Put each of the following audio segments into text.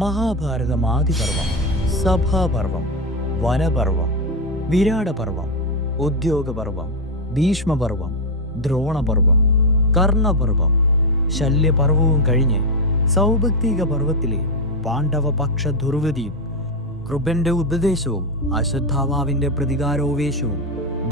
മഹാഭാരതം ആദിപർവം, സഭാപർവം, വനപർവം, വിരാടപർവം, ഉദ്യോഗപർവം, ഭീഷ്മപർവം, ദ്രോണപർവം, കർണപർവം, ശല്യപർവവും കഴിഞ്ഞ് സൗഭക്തിക പർവത്തിലെ പാണ്ഡവപക്ഷ ദുർവിധിയും കൃപന്റെ ഉപദേശവും അശ്വത്ഥാമാവിന്റെ പ്രതികാരോവേശവും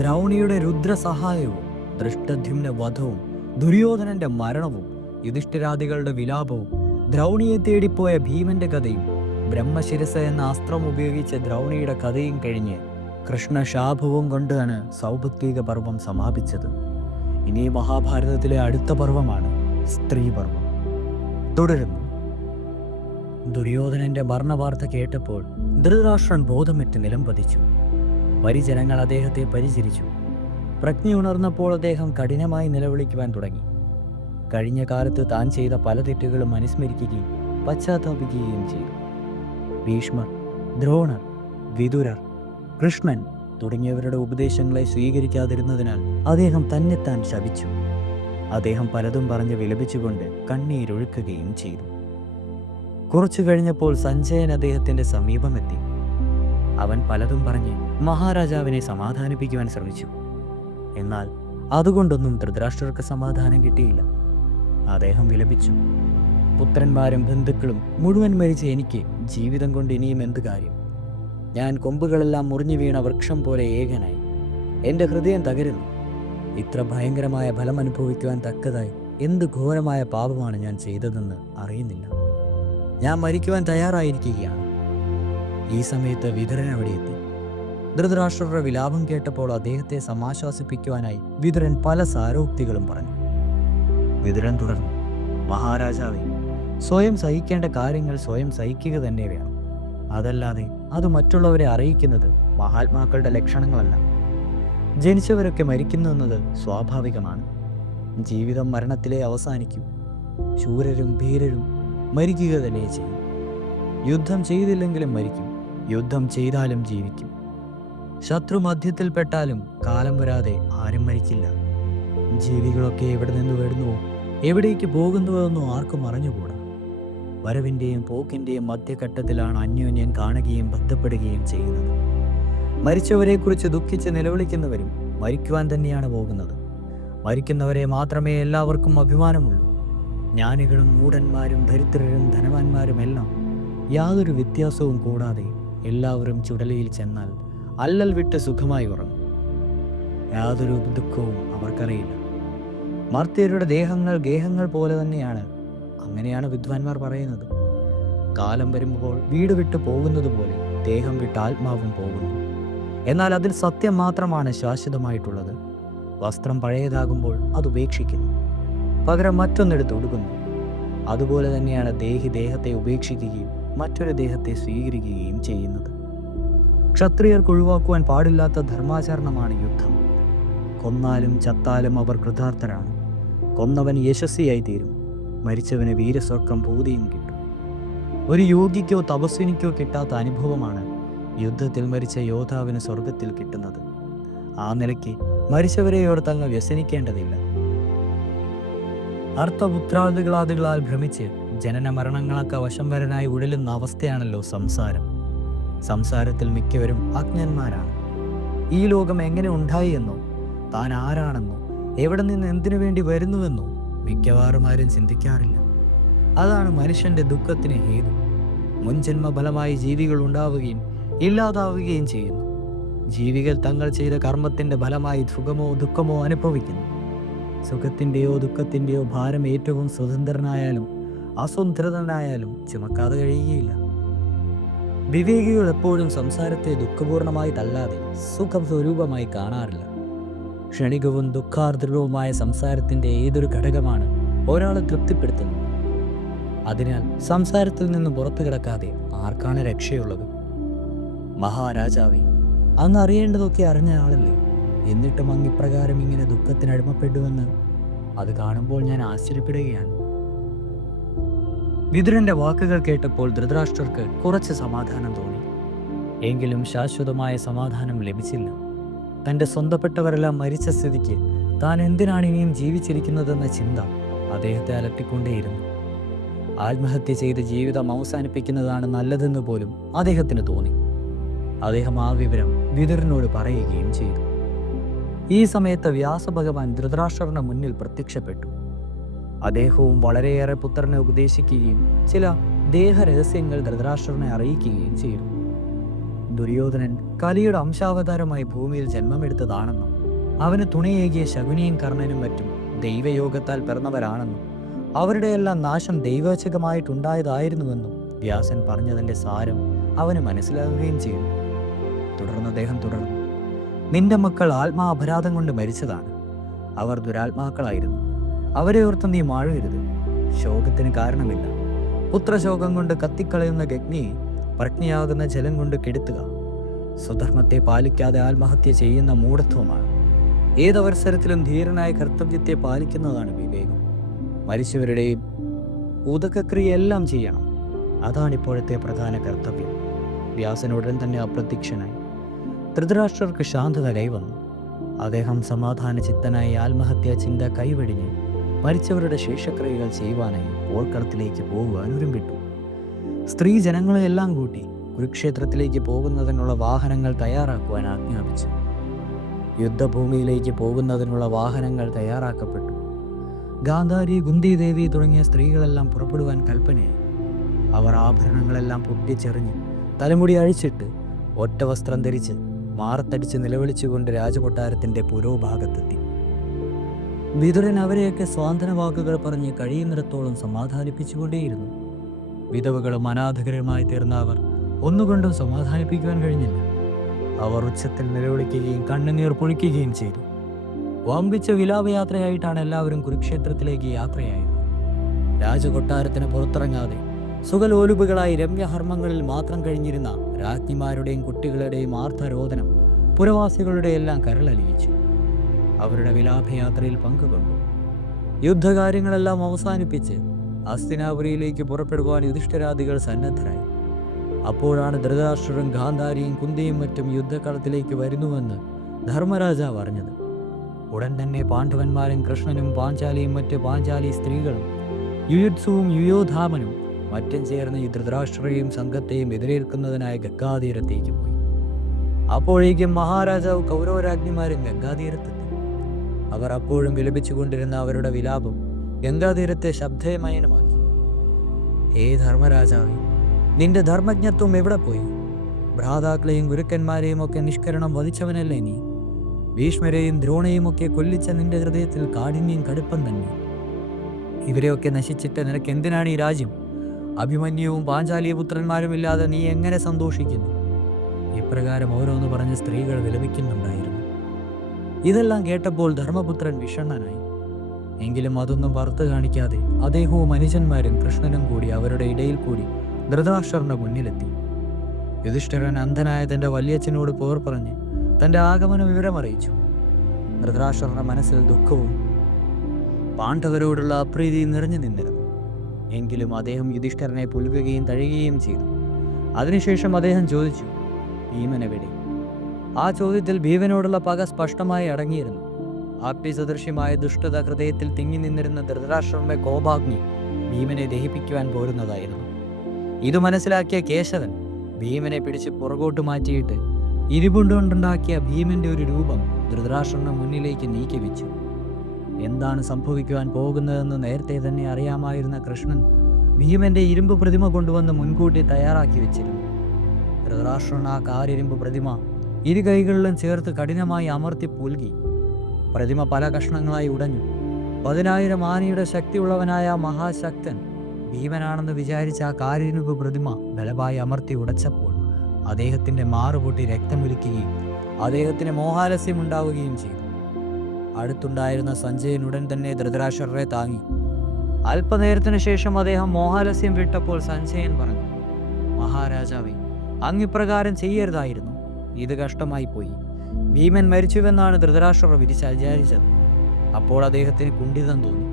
ദ്രൗണിയുടെ രുദ്രസഹായവും ദൃഷ്ടദ്യുമ്ന വധവും ദുര്യോധനന്റെ മരണവും യുധിഷ്ഠിരാദികളുടെ വിലാപവും ദ്രൗണിയെ തേടിപ്പോയ ഭീമന്റെ കഥയും ബ്രഹ്മശിരസ എന്ന അസ്ത്രം ഉപയോഗിച്ച ദ്രൗണിയുടെ കഥയും കഴിഞ്ഞ് കൃഷ്ണശാപവും കൊണ്ടാണ് സൗഭക്തിക പർവം സമാപിച്ചത്. ഇനി മഹാഭാരതത്തിലെ അടുത്ത പർവമാണ് സ്ത്രീപർവം. തുടരുന്നു. ദുര്യോധനന്റെ മരണവാർത്ത കേട്ടപ്പോൾ ധൃതരാഷ്ട്രൻ ബോധമറ്റ് നിലം പതിച്ചു. പരിജനങ്ങൾ അദ്ദേഹത്തെ പരിചരിച്ചു. പ്രജ്ഞയുണർന്നപ്പോൾ അദ്ദേഹം കഠിനമായി നിലവിളിക്കുവാൻ തുടങ്ങി. കഴിഞ്ഞ കാലത്ത് താൻ ചെയ്ത പല തെറ്റുകളും അനുസ്മരിക്കുകയും പശ്ചാത്താപിക്കുകയും ചെയ്തു. ഭീഷ്മർ, ദ്രോണർ, വിതുരർ, കൃഷ്ണൻ തുടങ്ങിയവരുടെ ഉപദേശങ്ങളെ സ്വീകരിക്കാതിരുന്നതിനാൽ അദ്ദേഹം തന്നെത്താൻ ശപിച്ചു. അദ്ദേഹം പലതും പറഞ്ഞ് വിലപിച്ചുകൊണ്ട് കണ്ണീരൊഴുക്കുകയും ചെയ്തു. കുറച്ചു കഴിഞ്ഞപ്പോൾ സഞ്ജയൻ അദ്ദേഹത്തിന്റെ സമീപമെത്തി. അവൻ പലതും പറഞ്ഞ് മഹാരാജാവിനെ സമാധാനിപ്പിക്കുവാൻ ശ്രമിച്ചു. എന്നാൽ അതുകൊണ്ടൊന്നും ധൃതരാഷ്ട്രർക്ക് സമാധാനം കിട്ടിയില്ല. അദ്ദേഹം വിലപിച്ചു. പുത്രന്മാരും ബന്ധുക്കളും മുഴുവൻ മരിച്ച എനിക്ക് ജീവിതം കൊണ്ട് ഇനിയും എന്ത് കാര്യം? ഞാൻ കൊമ്പുകളെല്ലാം മുറിഞ്ഞു വീണ വൃക്ഷം പോലെ ഏകനായി. എൻ്റെ ഹൃദയം തകരുന്നു. ഇത്ര ഭയങ്കരമായ ഫലം അനുഭവിക്കുവാൻ തക്കതായി എന്ത് ഘോരമായ പാപമാണ് ഞാൻ ചെയ്തതെന്ന് അറിയുന്നില്ല. ഞാൻ മരിക്കുവാൻ തയ്യാറായിരിക്കുകയാണ്. ഈ സമയത്ത് വിതുരൻ അവിടെ എത്തി. ധൃതരാഷ്ട്രരുടെ വിലാപം കേട്ടപ്പോൾ അദ്ദേഹത്തെ സമാശ്വാസിപ്പിക്കുവാനായി വിതുരൻ പല സാരോക്തികളും പറഞ്ഞു. വിതുരൻ തുടർന്നു. മഹാരാജാവേ, സ്വയം സഹിക്കേണ്ട കാര്യങ്ങൾ സ്വയം സഹിക്കുക തന്നെ വേണം. അതല്ലാതെ അത് മറ്റുള്ളവരെ അറിയിക്കുന്നത് മഹാത്മാക്കളുടെ ലക്ഷണങ്ങളല്ല. ജനിച്ചവരൊക്കെ മരിക്കുന്നു എന്നത് സ്വാഭാവികമാണ്. ജീവിതം മരണത്തിലേ അവസാനിക്കൂ. ശൂരരും ധീരരും മരിക്കുക തന്നെ ചെയ്യും. യുദ്ധം ചെയ്തില്ലെങ്കിലും മരിക്കും, യുദ്ധം ചെയ്താലും ജീവിക്കും. ശത്രു മധ്യത്തിൽപ്പെട്ടാലും കാലം വരാതെ ആരും മരിക്കില്ല. ജീവികളൊക്കെ എവിടെ നിന്ന് വരുന്നുവോ എവിടേക്ക് പോകുന്നുവെന്നോ ആർക്കും അറിഞ്ഞുകൂടാ. വരവിൻ്റെയും പോക്കിൻ്റെയും മധ്യഘട്ടത്തിലാണ് അന്യോന്യം കാണുകയും ബന്ധപ്പെടുകയും ചെയ്യുന്നത്. മരിച്ചവരെക്കുറിച്ച് ദുഃഖിച്ച് നിലവിളിക്കുന്നവരും മരിക്കുവാൻ തന്നെയാണ് പോകുന്നത്. മരിക്കുന്നവരെ മാത്രമേ എല്ലാവർക്കും അഭിമാനമുള്ളൂ. ജ്ഞാനികളും മൂഢന്മാരും ദരിദ്രരും ധനവാന്മാരും എല്ലാം യാതൊരു വ്യത്യാസവും കൂടാതെ എല്ലാവരും ചുടലയിൽ ചെന്നാൽ അല്ലൽ വിട്ട് സുഖമായി ഉറങ്ങും. യാതൊരു ദുഃഖവും അവർക്കറിയില്ല. മർത്യരുടെ ദേഹങ്ങൾ ഗേഹങ്ങൾ പോലെ തന്നെയാണ്. അങ്ങനെയാണ് വിദ്വാൻമാർ പറയുന്നത്. കാലം വരുമ്പോൾ വീട് വിട്ട് പോകുന്നത് പോലെ ദേഹം വിട്ട് ആത്മാവും പോകുന്നു. എന്നാൽ അതിൽ സത്യം മാത്രമാണ് ശാശ്വതമായിട്ടുള്ളത്. വസ്ത്രം പഴയതാകുമ്പോൾ അത് ഉപേക്ഷിക്കുന്നു, പകരം മറ്റൊന്നെടുത്ത് ഒടുക്കുന്നു. അതുപോലെ തന്നെയാണ് ദേഹി ദേഹത്തെ ഉപേക്ഷിക്കുകയും മറ്റൊരു ദേഹത്തെ സ്വീകരിക്കുകയും ചെയ്യുന്നത്. ക്ഷത്രിയർക്ക് ഒഴിവാക്കുവാൻ പാടില്ലാത്ത ധർമാചരണമാണ് യുദ്ധം. കൊന്നാലും ചത്താലും അവർ കൃതാർത്ഥരാണ്. കൊന്നവൻ യശസ്വിയായി തീരും, മരിച്ചവന് വീരസ്വർഗം ഭൂതിയും കിട്ടും. ഒരു യോഗിക്കോ തപസ്വിനിക്കോ കിട്ടാത്ത അനുഭവമാണ് യുദ്ധത്തിൽ മരിച്ച യോദ്ധാവിന് സ്വർഗത്തിൽ കിട്ടുന്നത്. ആ നിലയ്ക്ക് മരിച്ചവരെയോട് തങ്ങൾ വ്യസനിക്കേണ്ടതില്ല. അർത്ഥപുത്രാദികളാദികളാൽ ഭ്രമിച്ച് ജനന മരണങ്ങളൊക്കെ വശംവരനായി ഉഴലുന്ന അവസ്ഥയാണല്ലോ സംസാരം. സംസാരത്തിൽ മിക്കവരും അജ്ഞന്മാരാണ്. ഈ ലോകം എങ്ങനെ ഉണ്ടായി എന്നോ താൻ ആരാണെന്നോ എവിടെ നിന്ന് എന്തിനു വേണ്ടി വരുന്നുവെന്നോ മിക്കവാറും ആരും ചിന്തിക്കാറില്ല. അതാണ് മനുഷ്യന്റെ ദുഃഖത്തിന് ഹേതു. മുൻജന്മ ഫലമായി ജീവികൾ ഉണ്ടാവുകയും ഇല്ലാതാവുകയും ചെയ്യുന്നു. ജീവികൾ തങ്ങൾ ചെയ്ത കർമ്മത്തിന്റെ ഫലമായി സുഖമോ ദുഃഖമോ അനുഭവിക്കുന്നു. സുഖത്തിൻ്റെയോ ദുഃഖത്തിൻ്റെയോ ഭാരം ഏറ്റവും സ്വതന്ത്രനായാലും അസ്വതന്ത്രനായാലും ചുമക്കാതെ കഴിയുകയില്ല. വിവേകികൾ എപ്പോഴും സംസാരത്തെ ദുഃഖപൂർണമായി തല്ലാതെ സുഖം സ്വരൂപമായി കാണാറില്ല. ക്ഷണികവും ദുഃഖാർദ്രവുമായ സംസാരത്തിൻ്റെ ഏതൊരു ഘടകമാണ് ഒരാളെ തൃപ്തിപ്പെടുത്തുന്നത്. അതിനാൽ സംസാരത്തിൽ നിന്ന് പുറത്തു കിടക്കാതെ ആർക്കാണ് രക്ഷയുള്ളത്? മഹാരാജാവേ, അങ്ങ് അറിയേണ്ടതൊക്കെ അറിഞ്ഞ ആളല്ലേ. എന്നിട്ടും അങ്ങ് ഇപ്രകാരം ഇങ്ങനെ ദുഃഖത്തിനടിമപ്പെടുമെന്ന് അത് കാണുമ്പോൾ ഞാൻ ആശ്ചര്യപ്പെടുകയാണ്. വിതുരന്റെ വാക്കുകൾ കേട്ടപ്പോൾ ധൃതരാഷ്ട്രർക്ക് കുറച്ച് സമാധാനം തോന്നി. എങ്കിലും ശാശ്വതമായ സമാധാനം ലഭിച്ചില്ല. തൻ്റെ സ്വന്തപ്പെട്ടവരെല്ലാം മരിച്ച സ്ഥിതിക്ക് താൻ എന്തിനാണ് ഇനിയും ജീവിച്ചിരിക്കുന്നതെന്ന ചിന്ത അദ്ദേഹത്തെ അലട്ടിക്കൊണ്ടേയിരുന്നു. ആത്മഹത്യ ചെയ്ത് ജീവിതം അവസാനിപ്പിക്കുന്നതാണ് നല്ലതെന്ന് പോലും അദ്ദേഹത്തിന് തോന്നി. അദ്ദേഹം ആ വിവരം വിതുരനോട് പറയുകയും ചെയ്തു. ഈ സമയത്ത് വ്യാസഭഗവാൻ ധൃതരാഷ്ട്രരുടെ മുന്നിൽ പ്രത്യക്ഷപ്പെട്ടു. അദ്ദേഹവും വളരെയേറെ പുത്രനെ ഉപദേശിക്കുകയും ചില ദേഹരഹസ്യങ്ങൾ ധൃതരാഷ്ട്രനെ അറിയിക്കുകയും ചെയ്തു. ദുര്യോധനൻ കലിയുടെ അംശാവതാരമായി ഭൂമിയിൽ ജന്മമെടുത്തതാണെന്നും അവന് തുണയേകിയ ശകുനിയും കർണനും മറ്റും ദൈവയോഗത്താൽ പിറന്നവരാണെന്നും അവരുടെയെല്ലാം നാശം ദൈവോചകമായിട്ടുണ്ടായതായിരുന്നുവെന്നും വ്യാസൻ പറഞ്ഞതിൻ്റെ സാരം അവന് മനസ്സിലാവുകയും ചെയ്തു. തുടർന്ന് അദ്ദേഹം തുടർന്നു: നിന്റെ മക്കൾ ആത്മാപരാധം കൊണ്ട് മരിച്ചതാണ്. അവർ ദുരാത്മാക്കളായിരുന്നു. അവരെ ഓർത്ത് നീ മാഴരുത്. ശോകത്തിന് കാരണമില്ല. പുത്രശോകം കൊണ്ട് കത്തിക്കളയുന്ന അഗ്നിയെ പ്രജ്ഞയാകുന്ന ജലം കൊണ്ട് കെടുത്തുക സ്വധർമ്മത്തെ പാലിക്കാതെ ആത്മഹത്യ ചെയ്യുന്ന മൂഢത്വമാണ്. ഏതവസരത്തിലും ധീരനായ കർത്തവ്യത്തെ പാലിക്കുന്നതാണ് വിവേകം. മരിച്ചവരുടെയും ഉദകക്രിയയെല്ലാം ചെയ്യണം. അതാണ് ഇപ്പോഴത്തെ പ്രധാന കർത്തവ്യം. വ്യാസനുടൻ തന്നെ അപ്രത്യക്ഷനായി. ധൃതരാഷ്ട്രർക്ക് ശാന്തത കൈവന്നു. അദ്ദേഹം സമാധാന ചിത്തനായി ആത്മഹത്യാ ചിന്ത കൈവെടിഞ്ഞ് മരിച്ചവരുടെ ശേഷക്രിയകൾ ചെയ്യുവാനായി പോർക്കളത്തിലേക്ക് പോകുവാൻ ഉരുമ്പിട്ടു. സ്ത്രീ ജനങ്ങളെയെല്ലാം കൂട്ടി കുരുക്ഷേത്രത്തിലേക്ക് പോകുന്നതിനുള്ള വാഹനങ്ങൾ തയ്യാറാക്കുവാൻ ആജ്ഞാപിച്ചു. യുദ്ധഭൂമിയിലേക്ക് പോകുന്നതിനുള്ള വാഹനങ്ങൾ തയ്യാറാക്കപ്പെട്ടു. ഗാന്ധാരി, കുന്തിദേവി തുടങ്ങിയ സ്ത്രീകളെല്ലാം പുറപ്പെടുവാൻ കൽപ്പനയായി. അവർ ആഭരണങ്ങളെല്ലാം പൊട്ടിച്ചെറിഞ്ഞ് തലമുടി അഴിച്ചിട്ട് ഒറ്റ വസ്ത്രം ധരിച്ച് മാറത്തടിച്ച് നിലവിളിച്ചുകൊണ്ട് രാജകൊട്ടാരത്തിൻ്റെ പുരോഭാഗത്തെത്തി. വിതുരൻ അവരെയൊക്കെ സ്വാന്തന വാക്കുകൾ പറഞ്ഞ് കഴിയുന്നിടത്തോളം സമാധാനിപ്പിച്ചുകൊണ്ടേയിരുന്നു. വിധവകളും അനാഥകരമായി തീർന്ന അവർ ഒന്നുകൊണ്ടും സമാധാനിപ്പിക്കുവാൻ കഴിഞ്ഞില്ല. അവർ ഉച്ചത്തിൽ നിലവിളിക്കുകയും കണ്ണുനീർ പൊഴിക്കുകയും ചെയ്തു. വമ്പിച്ച വിലാപയാത്രയായിട്ടാണ് എല്ലാവരും കുരുക്ഷേത്രത്തിലേക്ക് യാത്രയായത്. രാജകൊട്ടാരത്തിന് പുറത്തിറങ്ങാതെ സുഖലോലുപുകളായി രമ്യഹർമ്മങ്ങളിൽ മാത്രം കഴിഞ്ഞിരുന്ന രാജ്ഞിമാരുടെയും കുട്ടികളുടെയും ആർത്തരോദനം പുരവാസികളുടെ എല്ലാം കരളലിയിച്ചു. അവരുടെ വിലാപയാത്രയിൽ പങ്കുകൊണ്ടു. യുദ്ധകാര്യങ്ങളെല്ലാം അവസാനിപ്പിച്ച് ഹസ്തിനാപുരിയിലേക്ക് പുറപ്പെടുവാൻ യുധിഷ്ഠിരാദികൾ സന്നദ്ധരായി. അപ്പോഴാണ് ധൃതരാഷ്ട്രരും ഗാന്ധാരിയും കുന്തിയും മറ്റും യുദ്ധകളത്തിലേക്ക് വരുന്നുവെന്ന് ധർമ്മരാജാവ് അറിഞ്ഞത്. ഉടൻ തന്നെ പാണ്ഡവന്മാരും കൃഷ്ണനും പാഞ്ചാലിയും മറ്റ് പാഞ്ചാലി സ്ത്രീകളും യുയുത്സുവും യുയോധാമനും മറ്റും ചേർന്ന് ഈ ധൃതരാഷ്ട്രയെയും സംഘത്തെയും എതിരേൽക്കുന്നതിനായി ഗംഗാതീരത്തേക്ക് പോയി. അപ്പോഴേക്കും മഹാരാജാവ് കൗരവരാജ്ഞിമാരും ഗംഗാതീരത്തെത്തി. അവർ അപ്പോഴും വിലപിച്ചുകൊണ്ടിരുന്ന അവരുടെ വിലാപം ഗംഗാതീരത്തെ ശബ്ദമയനമാക്കി. ഹേ ധർമ്മരാജാവേ, നിന്റെ ധർമ്മജ്ഞത്വം എവിടെ പോയി? ഭ്രാതാക്കളെയും ഗുരുക്കന്മാരെയും ഒക്കെ നിഷ്കരണം വധിച്ചവനല്ലേ നീ? ഭീഷ്മരെയും ദ്രോണയും ഒക്കെ കൊല്ലിച്ച നിന്റെ ഹൃദയത്തിൽ കാഠിന്യം കടുപ്പം തന്നെ. ഇവരെയൊക്കെ നശിച്ചിട്ട് നിനക്ക് എന്തിനാണ് ഈ രാജ്യം? അഭിമന്യുവും പാഞ്ചാലിയ പുത്രന്മാരും ഇല്ലാതെ നീ എങ്ങനെ സന്തോഷിക്കുന്നു? ഇപ്രകാരം ഓരോന്ന് പറഞ്ഞ് സ്ത്രീകൾ വിലപിക്കുന്നുണ്ടായിരുന്നു. ഇതെല്ലാം കേട്ടപ്പോൾ ധർമ്മപുത്രൻ വിഷണ്ണനായി. എങ്കിലും അതൊന്നും പുറത്തു കാണിക്കാതെ അദ്ദേഹവും അനുജന്മാരും കൃഷ്ണനും കൂടി അവരുടെ ഇടയിൽ കൂടി ധൃതരാഷ്ട്രന്റെ മുന്നിലെത്തി. യുധിഷ്ഠിരൻ അന്ധനായ തൻ്റെ വല്യച്ഛനോട് പോർ പറഞ്ഞ് തൻ്റെ ആഗമന വിവരമറിയിച്ചു. ധൃതരാഷ്ട്രന്റെ മനസ്സിൽ ദുഃഖവും പാണ്ഡവരോടുള്ള അപ്രീതിയും നിറഞ്ഞു നിന്നിരുന്നു. എങ്കിലും അദ്ദേഹം യുധിഷ്ഠിരനെ പുൽകുകയും തഴുകുകയും ചെയ്തു. അതിനുശേഷം അദ്ദേഹം ചോദിച്ചു, ഭീമനെവിടെ? ആ ചോദ്യത്തിൽ ഭീമനോടുള്ള പക സ്പഷ്ടമായി അടങ്ങിയിരുന്നു. ആപ്തിസദൃശ്യമായ ദുഷ്ടത ഹൃദയത്തിൽ തിങ്ങി നിന്നിരുന്ന ധൃതരാഷ്ട്രന്റെ കോപാഗ്നി ഭീമനെ ദഹിപ്പിക്കുവാൻ പോരുന്നതായിരുന്നു. ഇത് മനസ്സിലാക്കിയ കേശവൻ ഭീമനെ പിടിച്ച് പുറകോട്ട് മാറ്റിയിട്ട് ഇരുമ്പുകൊണ്ടുണ്ടാക്കിയ ഭീമന്റെ ഒരു രൂപം ധൃതരാഷ്ട്രന്റെ മുന്നിലേക്ക് നീക്കി വെച്ചു. എന്താണ് സംഭവിക്കുവാൻ പോകുന്നതെന്ന് നേരത്തെ തന്നെ അറിയാമായിരുന്ന കൃഷ്ണൻ ഭീമന്റെ ഇരുമ്പ് പ്രതിമ കൊണ്ടുവന്ന് മുൻകൂട്ടി തയ്യാറാക്കി വെച്ചിരുന്നു. ധൃതരാഷ്ട്രൻ ആ കാരിരുമ്പ് പ്രതിമ ഇരു കൈകളിലും ചേർത്ത് കഠിനമായി അമർത്തി പുൽകി. പ്രതിമ പല കഷ്ണങ്ങളായി ഉടഞ്ഞു. 10,000 ആനയുടെ ശക്തിയുള്ളവനായ മഹാശക്തൻ ഭീമനാണെന്ന് വിചാരിച്ച ആ കാരിരുമ്പ് പ്രതിമ ബലമായി അമർത്തി ഉടച്ചപ്പോൾ അദ്ദേഹത്തിൻ്റെ മാറുപൊട്ടി രക്തമൊലിക്കുകയും അദ്ദേഹത്തിന് മോഹാലസ്യം ഉണ്ടാവുകയും ചെയ്തു. അടുത്തുണ്ടായിരുന്ന സഞ്ജയൻ ഉടൻ തന്നെ ധൃതരാഷ്ട്രരെ താങ്ങി. അല്പനേരത്തിന് ശേഷം അദ്ദേഹം മോഹാലസ്യം വിട്ടപ്പോൾ സഞ്ജയൻ പറഞ്ഞു, മഹാരാജാവേ, അങ്ങിപ്രകാരം ചെയ്യരുതായിരുന്നു. ഇത് കഷ്ടമായി പോയി. ഭീമൻ മരിച്ചുവെന്നാണ് ധൃതരാഷ്ട്രർ വിചാരിച്ചത്. അപ്പോൾ അദ്ദേഹത്തിന് കുണ്ഠിതം തോന്നി.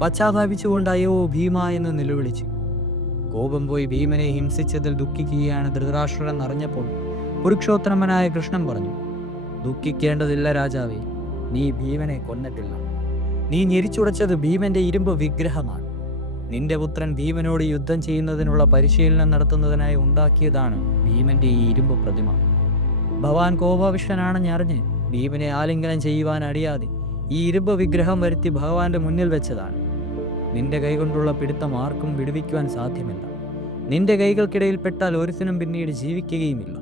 പശ്ചാത്താപിച്ചുകൊണ്ട് അയ്യോ ഭീമ എന്ന് നിലവിളിച്ചു. കോപം പോയി ഭീമനെ ഹിംസിച്ചതിൽ ദുഃഖിക്കുകയാണ് ധൃതരാഷ്ട്രൻ അറിഞ്ഞപ്പോൾ പുരുഷോത്തമനായ കൃഷ്ണൻ പറഞ്ഞു, ദുഃഖിക്കേണ്ടതില്ല രാജാവേ, നീ ഭീമനെ കൊന്നിട്ടില്ല. നീ ഞെരിച്ചുടച്ചത് ഭീമന്റെ ഇരുമ്പ് വിഗ്രഹമാണ്. നിന്റെ പുത്രൻ ഭീമനോട് യുദ്ധം ചെയ്യുന്നതിനുള്ള പരിശീലനം നടത്തുന്നതിനായി ഉണ്ടാക്കിയതാണ് ഭീമന്റെ ഈ ഇരുമ്പ് പ്രതിമ. ഭവാൻ കോപാവിഷ്ടനാണെന്നറിഞ്ഞ് ഭീമനെ ആലിംഗനം ചെയ്യുവാൻ അറിയാതെ ഈ ഇരുമ്പ് വിഗ്രഹം വരുത്തി ഭഗവാന്റെ മുന്നിൽ വെച്ചതാണ്. നിന്റെ കൈകൊണ്ടുള്ള പിടുത്തം ആർക്കും വിടുവിക്കുവാൻ സാധ്യമല്ല. നിന്റെ കൈകൾക്കിടയിൽ പെട്ടാൽ ഒരുത്തിനും പിന്നീട് ജീവിക്കുകയുമില്ല.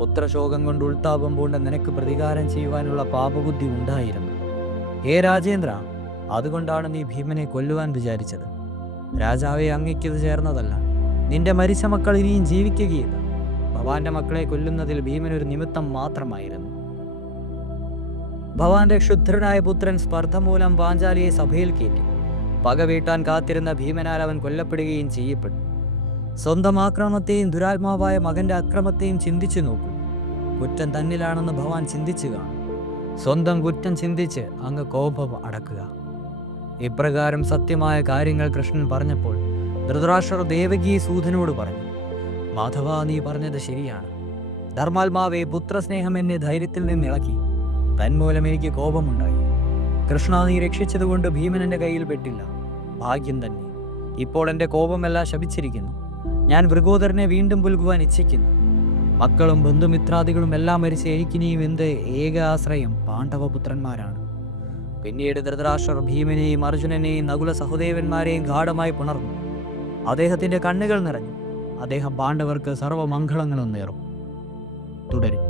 പുത്രശോകം കൊണ്ട് ഉൾത്താപം പൂണ്ട നിനക്ക് പ്രതികാരം ചെയ്യുവാനുള്ള പാപബുദ്ധി ഉണ്ടായിരുന്നു. ഹേ രാജേന്ദ്ര, അതുകൊണ്ടാണ് നീ ഭീമനെ കൊല്ലുവാൻ വിചാരിച്ചത്. രാജാവെ, അങ്ങയ്ക്കത് ചേർന്നതല്ല. നിന്റെ മരിച്ച മക്കൾ ഇനിയും ജീവിക്കുകയില്ല. ഭവാന്റെ മക്കളെ കൊല്ലുന്നതിൽ ഭീമനൊരു നിമിത്തം മാത്രമായിരുന്നു. ഭവാന്റെ ക്ഷുദ്രനായ പുത്രൻ സ്പർദ്ധ മൂലം പാഞ്ചാലിയെ സഭയിൽ കയറ്റി. പക വീട്ടാൻ കാത്തിരുന്ന ഭീമനാൽ അവൻ കൊല്ലപ്പെടുകയും ചെയ്യപ്പെട്ടു. സ്വന്തം ആക്രമണത്തെയും ദുരാത്മാവായ മകന്റെ അക്രമത്തെയും ചിന്തിച്ചു നോക്കൂ. കുറ്റം തന്നിലാണെന്ന് ഭവാൻ ചിന്തിച്ചു കാണും. സ്വന്തം കുറ്റം ചിന്തിച്ച് അങ്ങ് കോപം അടക്കുക. ഇപ്രകാരം സത്യമായ കാര്യങ്ങൾ കൃഷ്ണൻ പറഞ്ഞപ്പോൾ ധൃതരാഷ്ട്രർ ദേവകി സൂതനോട് പറഞ്ഞു, മാധവ, നീ പറഞ്ഞത് ശരിയാണ്. ധർമാത്മാവെ, പുത്രസ്നേഹം എന്നെ ധൈര്യത്തിൽ നിന്നിളക്കി. തന്മൂലം എനിക്ക് കോപമുണ്ടായി. കൃഷ്ണ, നീ രക്ഷിച്ചതുകൊണ്ട് ഭീമൻ എൻ്റെ കയ്യിൽ പെട്ടില്ല. ഭാഗ്യം തന്നെ. ഇപ്പോൾ എൻ്റെ കോപമെല്ലാം ശപിച്ചിരിക്കുന്നു. ഞാൻ വൃഗോദരനെ വീണ്ടും പുൽകുവാൻ ഇച്ഛിക്കുന്നു. മക്കളും ബന്ധുമിത്രാദികളും എല്ലാം മരിച്ച എനിക്കിനിയും എൻ്റെ ഏക ആശ്രയം പാണ്ഡവപുത്രന്മാരാണ്. പിന്നീട് ധൃതരാഷ്ട്രർ ഭീമനെയും അർജുനനെയും നകുല സഹദേവന്മാരെയും ഗാഠമായി പുണർന്നു. അദ്ദേഹത്തിൻ്റെ കണ്ണുകൾ നിറഞ്ഞു. അദ്ദേഹം പാണ്ഡവർക്ക് സർവ്വമംഗളങ്ങളും നേർന്നു. തുടരും.